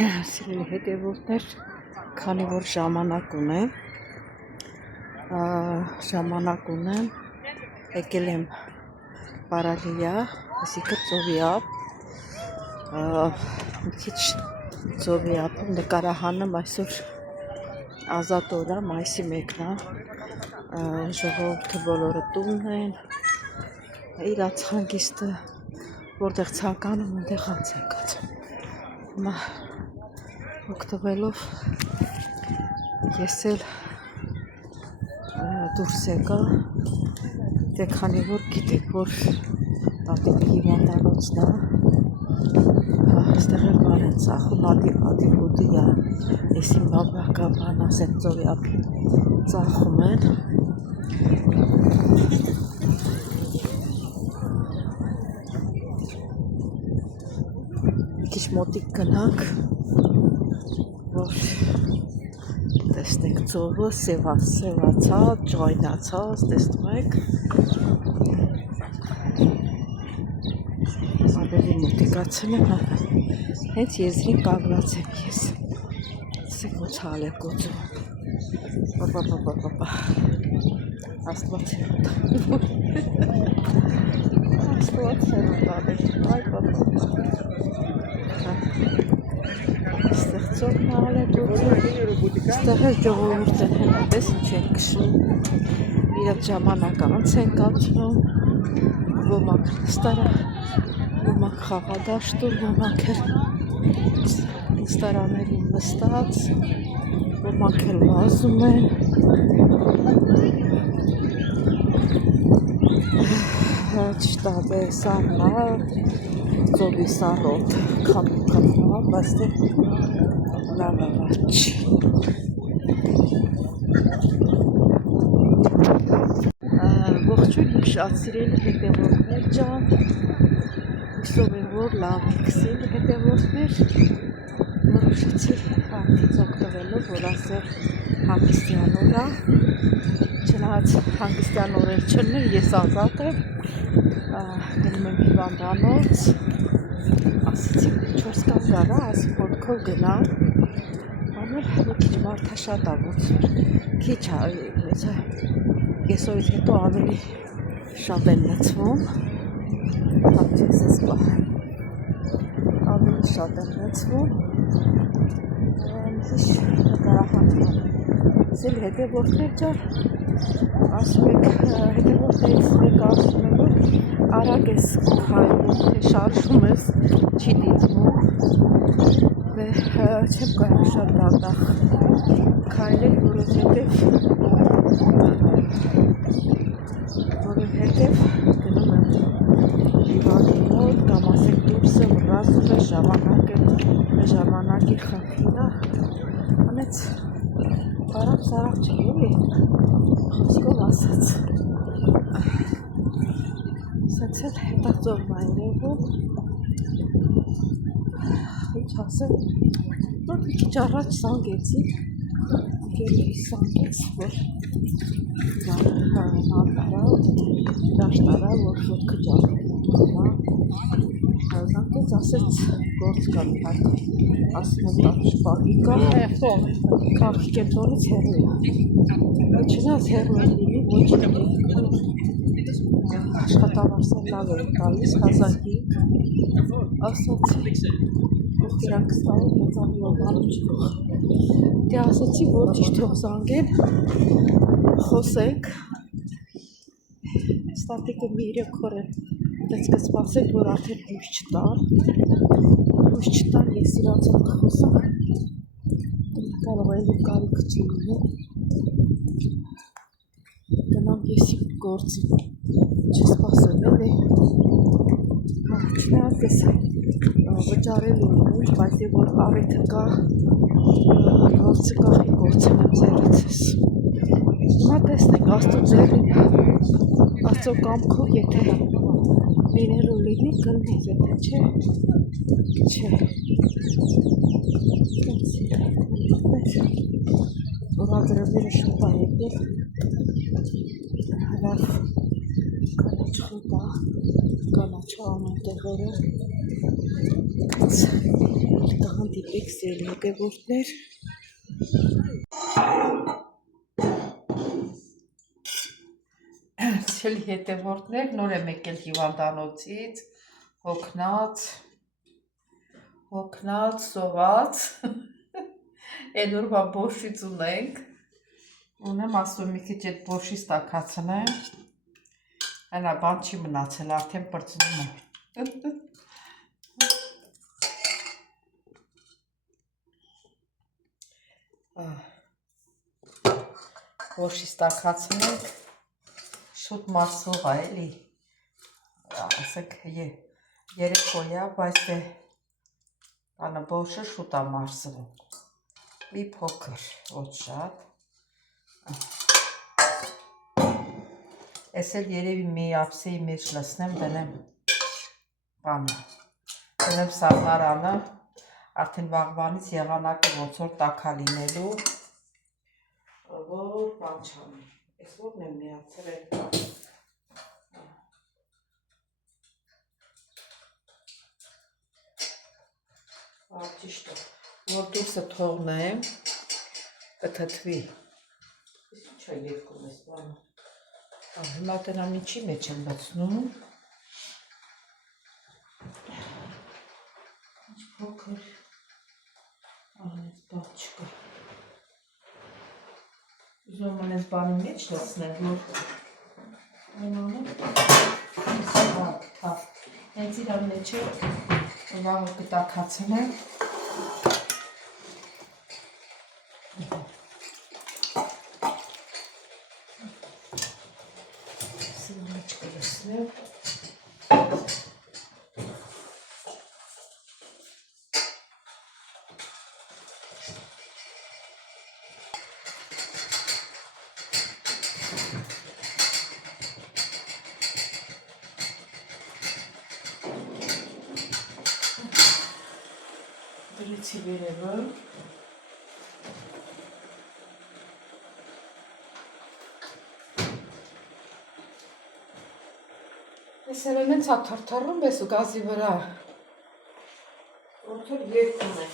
Սիրելի հետևորդներ, քանի որ ժամանակ ունեմ, եկել եմ Պարալիա, այսինքն ծովի ափ, մի քիչ ծովի ափում նկարահանեմ այսօր ազատ օր է, մայիսի 1-ն է, ժողովուրդը բոլորը տունն են, իրաց հանգիստը, որտեղ ցանկանում այնտեղ անց են կացում։ Հիմա օգտվելով ես էլ դուրս եկա, դե քանի որ գիտեք, որ տատիկի հիվանդանոցն է, այստեղ էլ բան են ծախում, ադիգուդի է, եսին բաբակաբան ասեն ծովի ափին ծախում են։ Քիչ մոտիկ գնանք, որ տեսնենք ծովը սևացած, ջղայնացած, տեսնում եք, ավելի մոտիկացել եմ, հենց եզրին կանգնած եմ ես, ասեք ոնց հալ է գոծում, պապա, աստված հերոտ, այ պապա, այստեղ ծովն հալ է գոծում, այստեղ էլ ժողովուրդ են հենապես ինչ են քշում, իրաց ժամանակ անց են կացնում, ոմանք նստարա, ոմանք խաղադաշտում, ոմանք էլ նստարաներում նստած, ոմանք էլ վազում են, չտաբե սարնա, ծովի սարոտ, քամքամա, այստեղ լավավաճ։ Ողջույն իմ շատ սիրելի հետևորդներ ջան, հուսով եմ, որ լավ եք սիրելի հետևորդներ, որոշեցի հանդից օգտվելով, որ ասեղ հանգստյան օր է, չնայած հանգստյան օրեր չլինի, ես ազատ եմ, գնում եմ հիվանդանոց, ասեցի 4 կամ գարա, ասի ոտքով գնամ, անել մի քիչ մարդաշատ է, ոնց քիչ կեսօրից հետո ավելի շատ են լցվում, ավելի շատ են լցվում, նկարահանվում, սել հետևորդներ ջան, ասում եք, հետևորդներից մեկ ասում եմ, որ արագ ես քայլում, շարժում ես, չի դիտվում, չեմ կարող շատ դանդաղ քայլել, որովհետև գնում եմ հիվանդի մոտ, կամ ասեք դուրսը վրազում է, ժամանակի խնդիրն է, անեց բարակ-սարակ չի, էլի, խոսքով ասած, սենց էլ հետածովն է երևում, ինչ ասեմ, որ մի քիչ առաջ սանգեցի, սանգեց, որ դաշտարա, որ ոտքը ջարդում զանգեց, ասեց գործ կա մի հատ, ասում եմ տաշպահի կա, քաղքի կենտրոնից հեռու է, չնայած հեռու է լինի, ոչ աշխատավարձան լավ է տալիս, 1005, ասացի, իրանք ստարում մեծանելով անում չի ող, դե ասեցի, որ ճիշտ թող զանգեն, խոսենք, ստատիկը մի 3 օր են, դեց կսպասենք, որ արդեն հույս չտան, ես իրանց հետ խոսամ, կարող է լի կարիք չի լինի, գնամ ես իմ գործին, չսպասեմ էլի, չնայած ես վճարելու ուր, բայց որ առիթը կա, գործը կա, գործը եմ ձերից ես, հիմա տեսնեք, աստու ձերին, աստու կամքով, եթե լինելու լինի, կլնի, եթե չէ, որ ադրևները շուտ է եկել, լավ կանաչ խոտա, կանաչ ամեն տեղերը, հանդիպեք սիրելի հոգևորներ, սիրելի հետևորդներ, նոր եմ եկել հիվանդանոցից, հոգնած, սոված, Էն օրվա բոշից ունեմ, ասում մի քիչ այդ բոշից տաքացնեմ, այնա բան չի մնացել, արդեն պրծնում եմ։ Բոշից տաքացնենք, շուտ մարսող է, էլի, ասենք երեկոյա, բայց բանը բոշը շուտ է մարսվում, մի փոքր, ոչ շատ, ես էլ երևի մի ափսեի մեջ լսնեմ, դնեմ սառնարանը, արդեն վաղվանից եղանակը ոնց որ տաքա լինելու, որ բան չանի, ես որն եմ միացել այդ բան, ճիշտ է, որ դուրսը թողնեմ, կթթվի, ես ինչ է երկում ես բանը, հիմա տնամ ինչի մեջ եմ լցնում, ինչ փոքր, անեց բան չկա, ուզում եմ այս բանի մեջ լցնեմ, որ այն անեմ, հենց իրան մեջ է, վաղը կտաքացնեմ, սիլմիչ կլսնեմ, դրեցի վերևը, ես էլ եմ ենցա թրթռում ես ու գազի վրա, ոնց որ երկում է,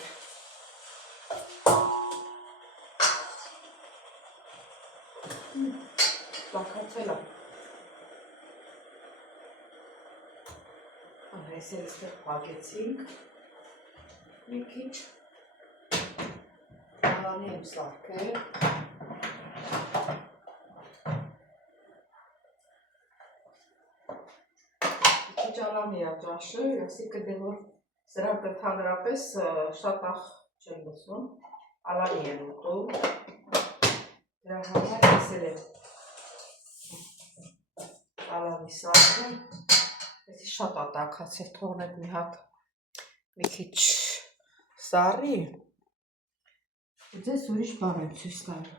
տաքացել եմ, ես էլ էստեղ պակեցինք, մի քիչ ալանի եմ սարքել, մի քիչ ալանի է ճաշը, այսինքն դե որ սրանք ընդհանրապես շատ ախ չեն լսում, ալանի են ուտում, դրա համար ես էլ եմ ալանի սարքել, այսի շատ է տաքացել, թողնեք մի հատ մի քիչ սառի, ու ձեզ ուրիշ բան եմ ցույց տալու։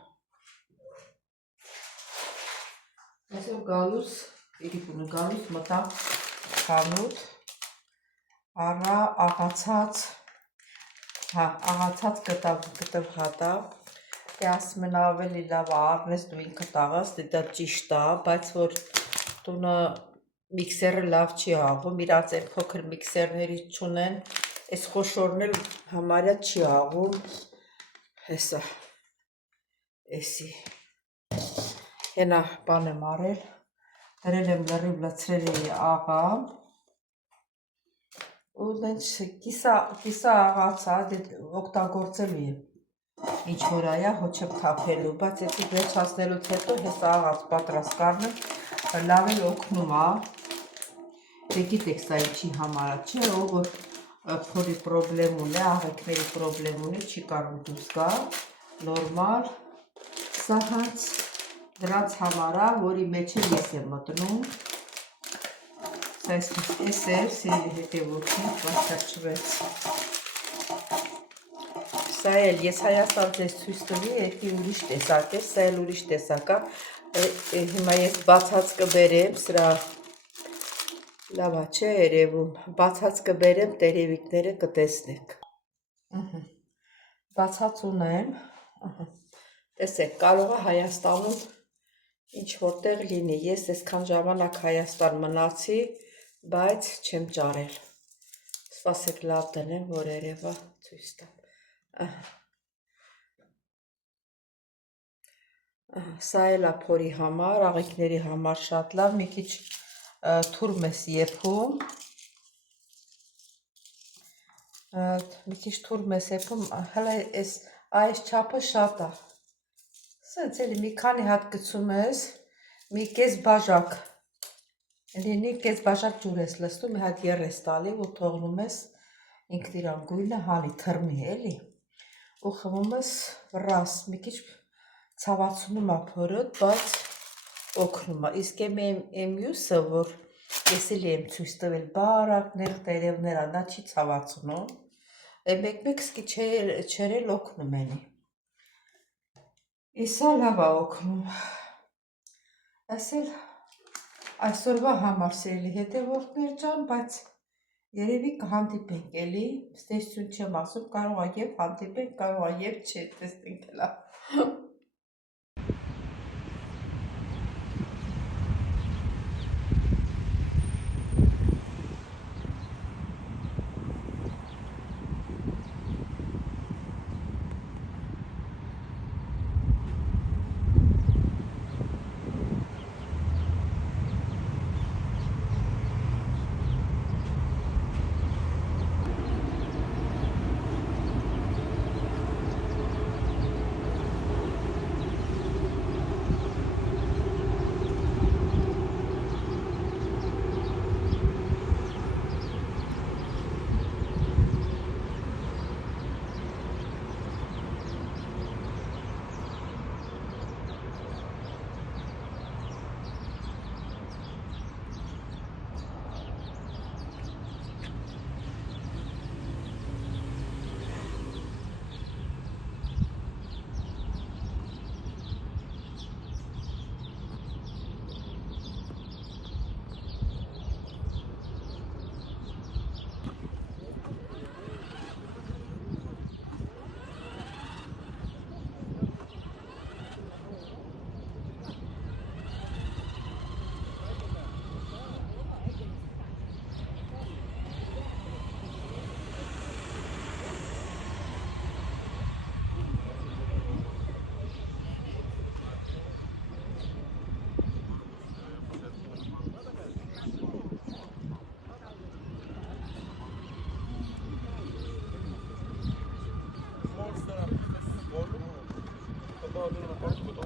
Այսօր գալուս, իրիկունը գալուս մտա խանութ, առա աղացած գտավ հատա, ասում են ավելի լավ առնես դու ինքդ աղաց, դա ճիշտ է, բայց որ տունը միքսերը լավ չի աղում, իրանց այն փոքր միքսերներից չունեն, այս խոշորն էլ համարյա չի աղում, հեսա, էսի, հենա բան եմ արել, դրել եմ լրիվ լցրել էի աղա, ու դենց կիսա աղացա, օգտագործելու եմ, ինչ որ այա, հո չեմ թափելու, բայց էսի վերջացնելուց հետո հեսա աղաց պատրաստ կարնեմ, լավ էլ օգնում է, դե գիտեք սա ինչի համար է, չէ, ով որ փորի պրոբլեմ ունի, աղեքների պրոբլեմ ունի, չի կարող դուրս գա, նորմալ, սա հենց դրանց համար է, որի մեջ էլ ես եմ մտնում, սա ես էր, սիրելի հետևորդներ, բաստարչվեց, սա էլ ես Հայաստան ձեզ ցույց տվի, էդի ուրիշ տեսակ է, սա էլ ուրիշ տեսակ է, հիմա ես բացած կբերեմ, սրա լավ է, չէ երևում, բացած կբերեմ, տերևիկները կտեսնեք, բացած ունեմ, տեսեք, կարող է Հայաստանում ինչ որտեղ լինի, ես այսքան ժամանակ Հայաստան մնացի, բայց չեմ ճարել, սպասեք լավ դնեմ, որ երևա ցույց տամ, սա էլ է փորի համար, աղիքների համար շատ լավ, մի քիչ թուրմ ես եփում, հələ այս չափը շատ է, սենց էլի մի քանի հատ գցում ես, մի կես բաժակ լինի, կես բաժակ ջուր ես լցնում, մի հատ եռ ես տալի ու թողնում ես ինքն իր գույնը հալի, թռմի էլի, ու խմում ես վռաս, մի քիչ ցավացնում է փորդ, բայց օգնում է, իսկ մյուսը, որ ես էլի եմ ցույց տվել, բարակ տերևներ, դա չի ցավացնում, մեկ-մեկ սկի չերել օգնում էնի, իսա լավ է օգնում, այս էլ այսօրվա համար սիրելի հետևորդներ ջան, բայց երևի կհանդիպենք էլի, ստեսություն չեմ ասում, կարող է և հանդիպենք, կարող է և չէ, տեսնենք լավ։ Monster.